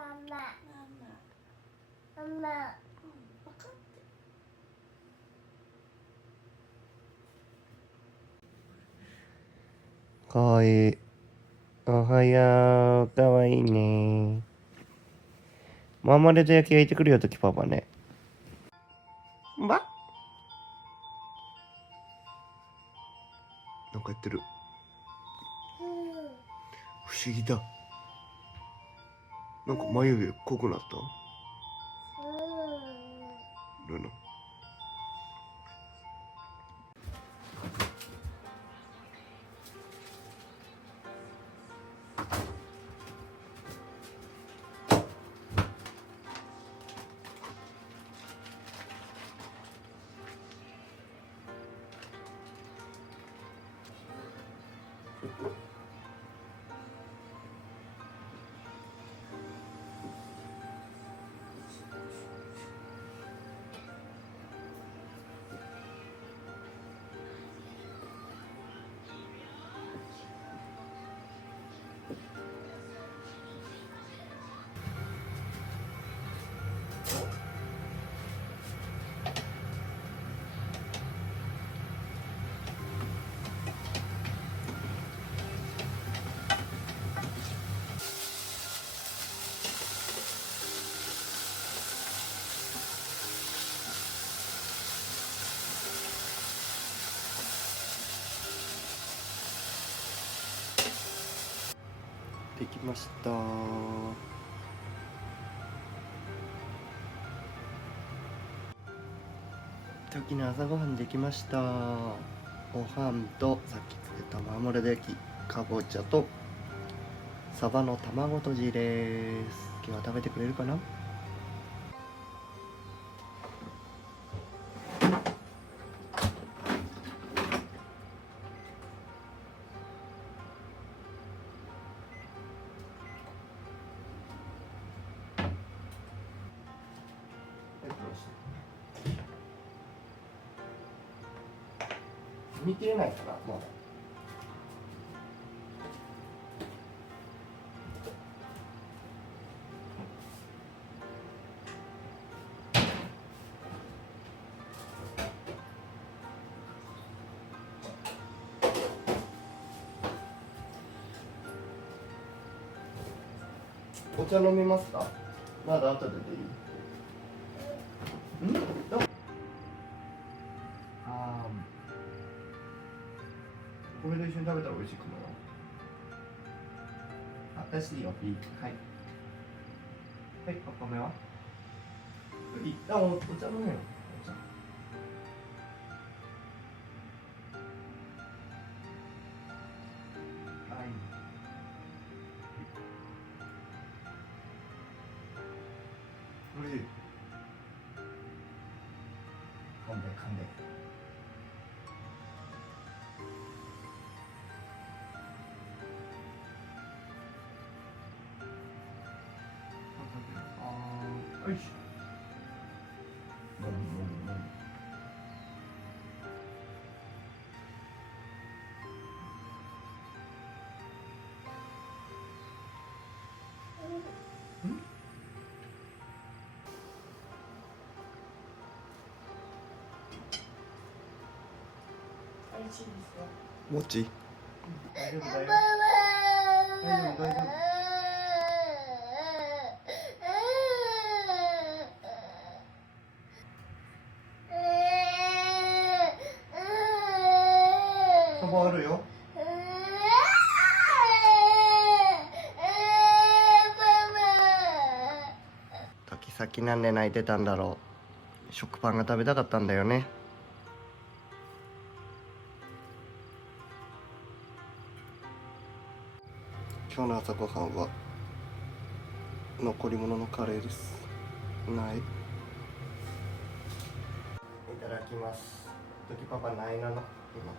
ママ、分かって。かわいい。おはよう。かわいいね。マーマレード焼き焼いてくるよ、ときパパね。ばなんかやってる。不思議だ。なんか眉毛濃くなったルナ。できました。時の朝ごはんできました。ご飯とさっき作ったマーマレード焼き、かぼちゃとサバの卵とじです。今日は食べてくれるかな。見切れないかな、まだ。お茶飲みますか。まだ後ででいい。あー、これで一緒に食べたら美味しいかな。私いいよ、いい。はい。はい、お米は。いったんお茶飲めよ。お茶。はい。おいしい。噛んで噛んで。よし。もみもみもみ。美味しいですよ。もち。大丈夫だよ。大丈夫大丈夫。そばあるよ。時々なんで泣いてたんだろう。食パンが食べたかったんだよね。今日の朝ごはんは残り物のカレーです。ない。いただきます。時パパないなの今。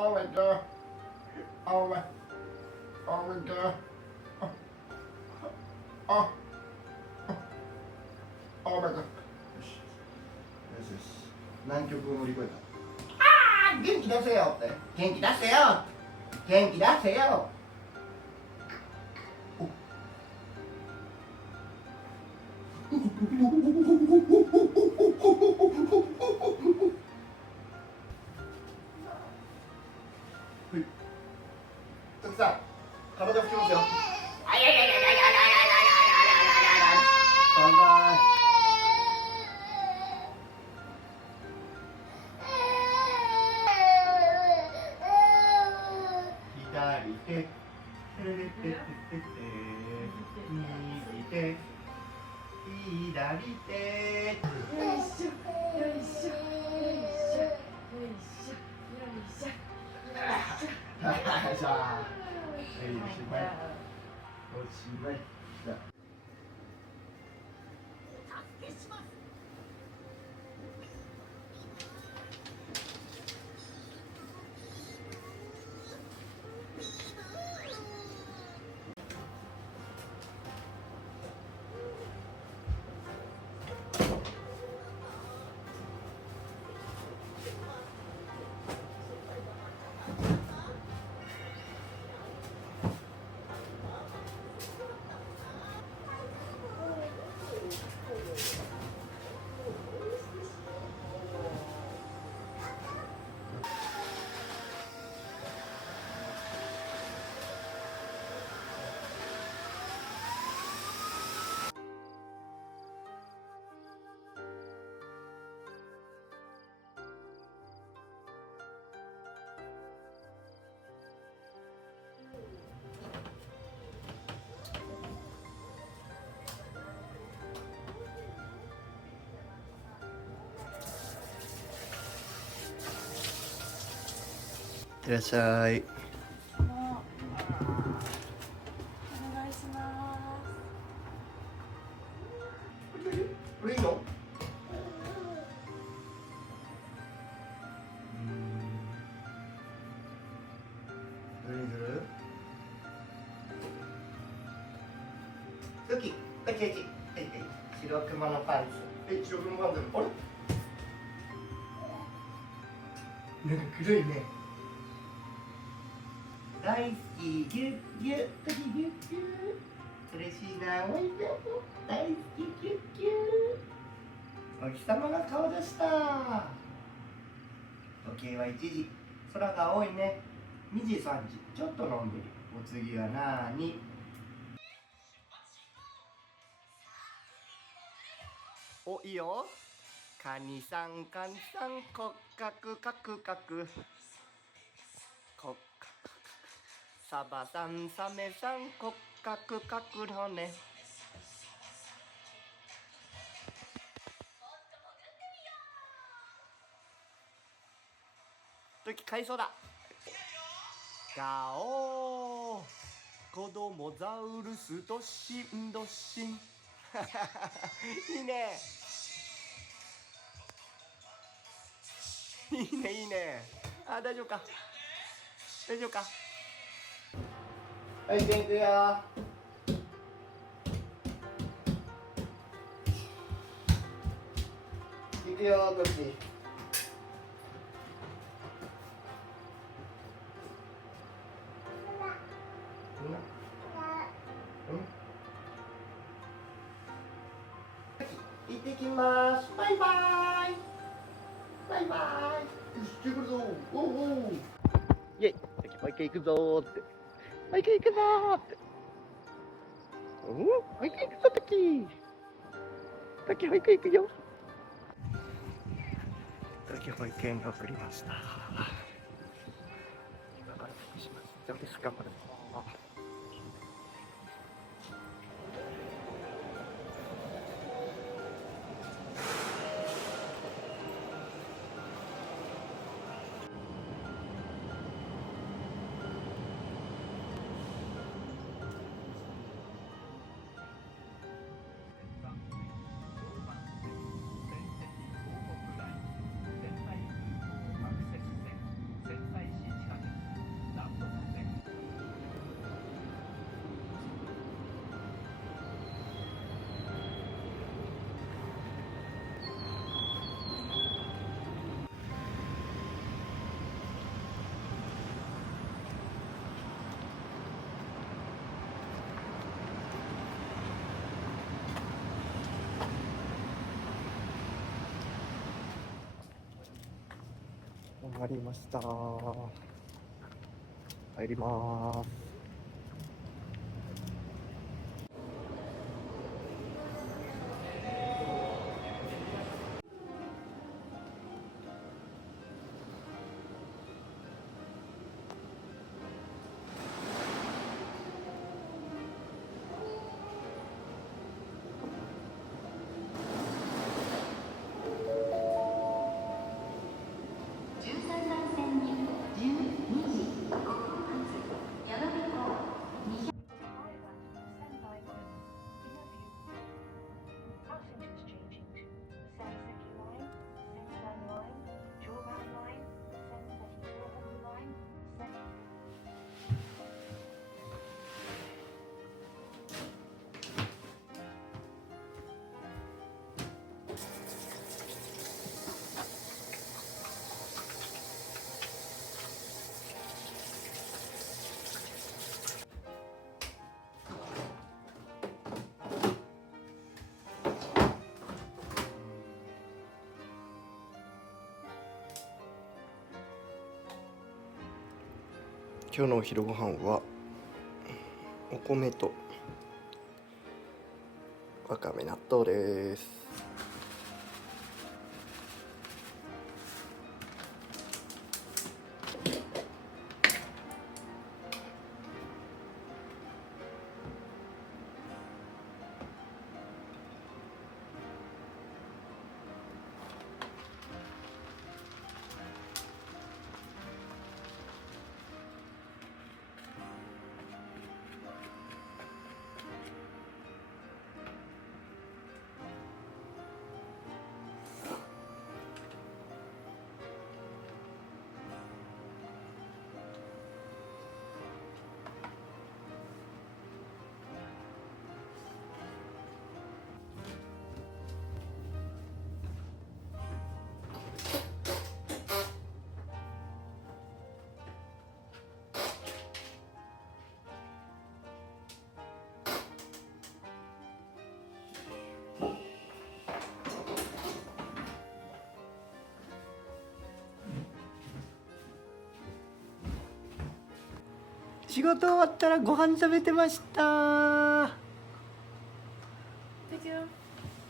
Oh my god. Oh my. Oh my god. Oh. Oh my god. よし。よしよ南極を乗り越えた。ああ、元気出せよって。元気出せよ。元気出せよ。たくさん体拭きますよ。あいやいやいやいやいやいやいやいやいやいや。バイバイ。左手、右手、左手。よいしょ、よいしょ、よいしょ、よいしょ、よいしょ、よいしょ。じゃあ、おしまい。おしまい。いらっしゃい。お願いします。これいいの？どれにする？時、こっちこっち。はいはい。白熊のパンツ。白熊パンツ。あれ？なんか黒いね。大好き、ギュッギュッ、時ギュッギュッ。嬉しいな、おいしそう。大好き、ギュッギュッ。お日様が顔出した。時計は1時。空が青いね。2時、3時。ちょっとのんびり。お次はなーに？お、いいよ。カニさん、カニさん、骨格、カクカク。骨格。サバさん、サメさん、骨格、カクのね。時買いそうだ。ガオー。子供ザウルスドシンドシン。いいね。いいねいいね。あ、大丈夫か。大丈夫か。はい、じゃあ行くよ。行くよ、こっち。行ってきます。バイバイ。バイバイ。よし、行くぞ。おうおう。イェイ。保育園行くぞーって。保育園行くぞーって。保育園行くぞ、トキ。トキ保育園行くよ。トキ保育園に送りました。今から福島市場です。頑張る。終わりました。帰ります。今日のお昼ご飯はお米とわかめ納豆です。仕事終わったらご飯食べてました。こんにちは。こ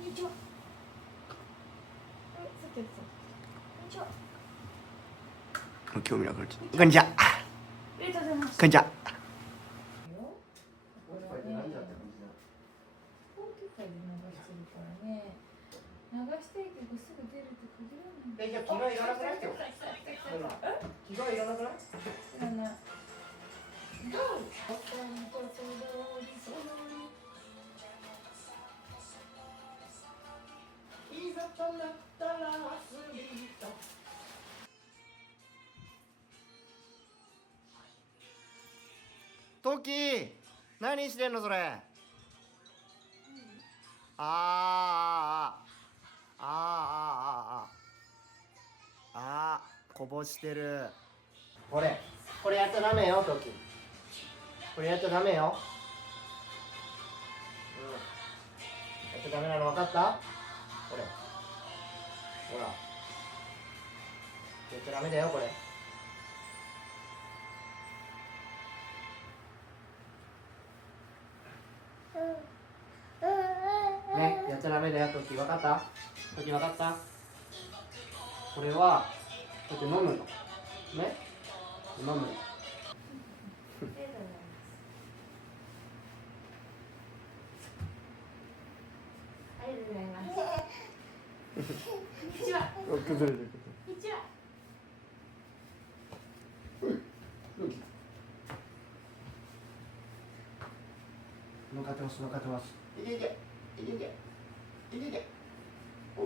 んにちは。さっきやってた。こんにちは。興味なくなっちゃった。こんにちは。ありがとうございます。こんにちは。Spotify で流してるからね。流したいけどすぐ出るって限らない。じゃあ着替えいらなくない？着替えいらなくない？いらない。いざとなったらアスリート。トキ、何してんのそれ？こぼしてる。これやっちゃダメよトキ。これやっちゃダメよ。やっちゃダメなの分かった？これほらやっちゃダメだよこれ。ね、やっちゃダメだよトキ。分かった？トキ分かった？これはこうやって飲むのね、飲むの。ありがとうございます。こんにちは。崩れてる。こんにちは。乗っかってます、乗っかってます。いけいけ、いけいけ、いけいけ。おお。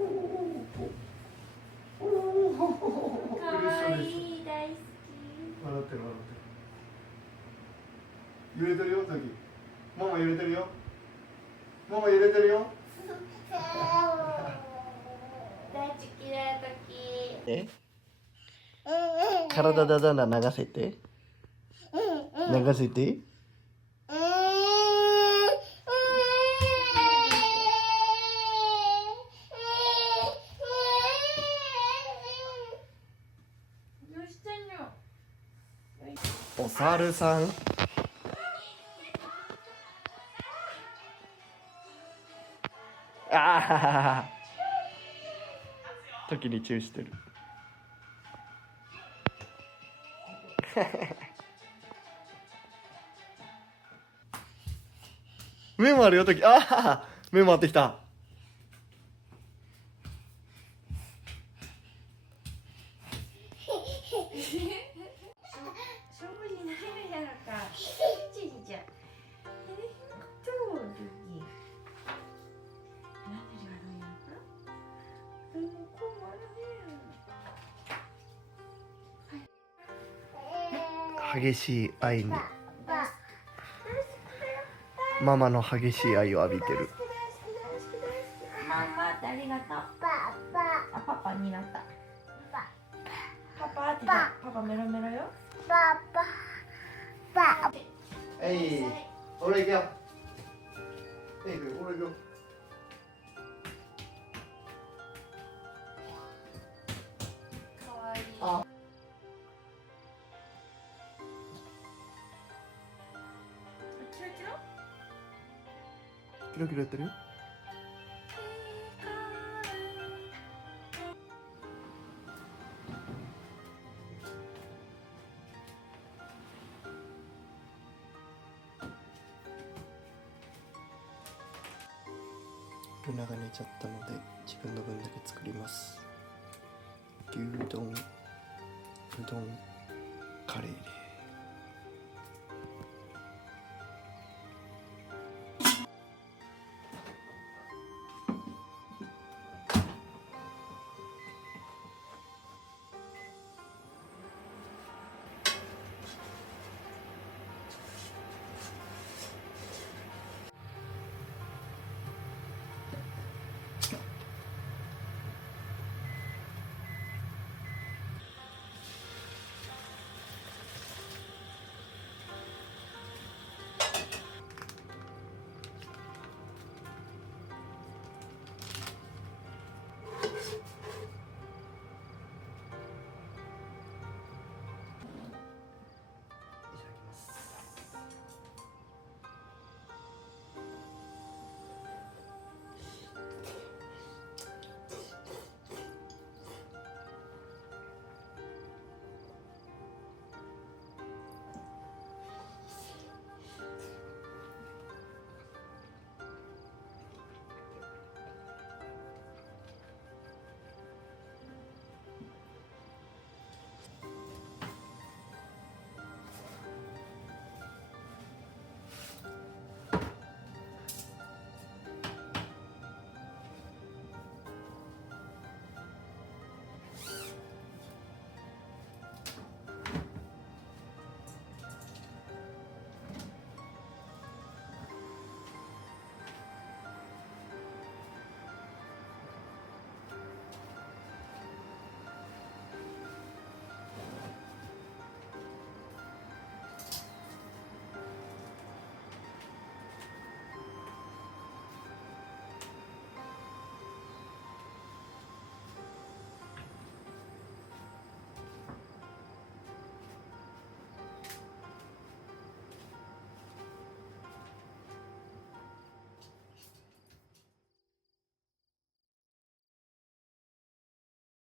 かわいい、大好き。笑ってる。揺れてるよ、トキ。ママ揺れてるよ。ママ揺れてるよ。大好きだよ、時。体だんだん流せて。流せて。お猿さん。ああ時にチューしてる。目もあるよ時。ああ目もあってきた。勝負になれるやろか。ちいちゃん。とルギ。なんでやるんやろか。でも困るね。激しい愛にママの激しい愛を浴びてる。ママってありがとう。あ、パパになった。パパって言った。パパメロメロよ。えい、俺行くよ。えい、俺行くよ。かわいい。あキラキラ。キラキラやってるよ。ルナが寝ちゃったので自分の分だけ作ります。牛丼、うどん、カレーです。